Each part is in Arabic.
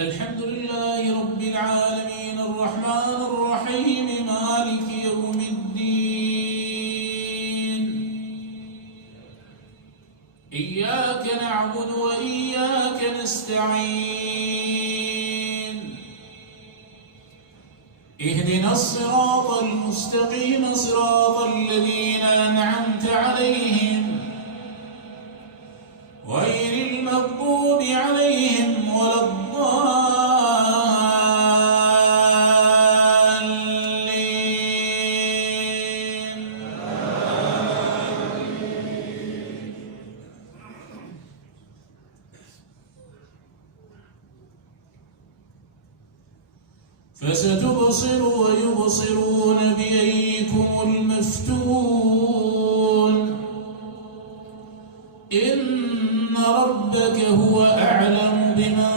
الحمد لله رب العالمين الرحمن الرحيم مالك يوم الدين. إياك نعبد وإياك نستعين. اهدنا الصراط المستقيم صراط الذين أنعمت عليهم غير المغضوب عليهم ولا الضالين. فستبصر ويبصرون بأيكم المفتون. إن ربك هو أعلم بمن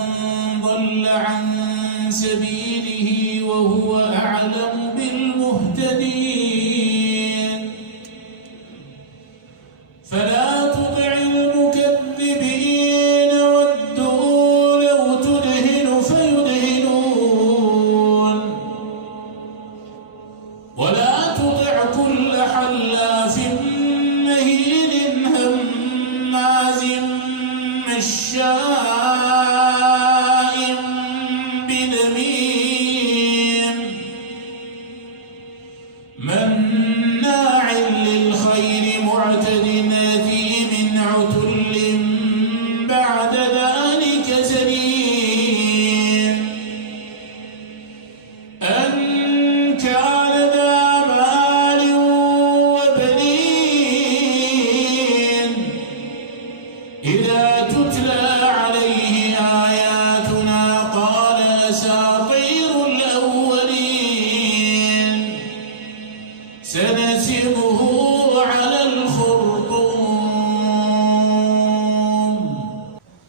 ضل عن سبيله وهو أعلم بالمهتدين. فلا تطع المكذبين ودوا لو تدهن فيدهنون ولا تطع كل حلاف مهين هماز مشاء بنميم مناع للخير معتد أثيم عتل بعد ذلك زنيم أن كان ذا مال وبنين إذا تتلى عليه آياتنا قال أساطير الأولين سنسمه على الخرطوم.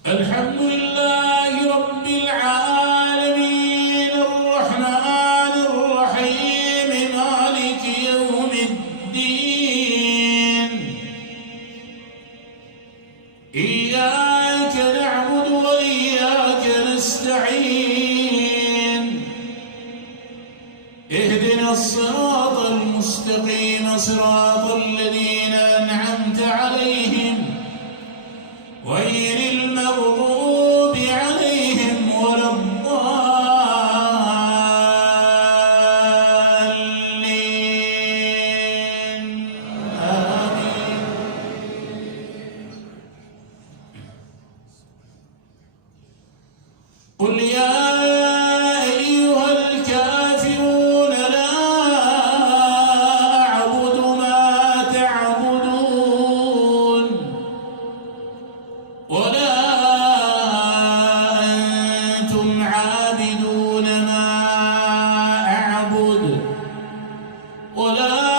الحمد لله رب العالمين الرحمن الرحيم مالك يوم الدين. إياك نعبد وإياك نستعين. اهدنا الصراط المستقيم صراط الذين أنعمت عليهم غير المغضوب عليهم ولا الضالين. آمين. قل يا أيها الكافرون لا أعبد ما تعبدون ولا أنتم عابدون ما أعبد ولا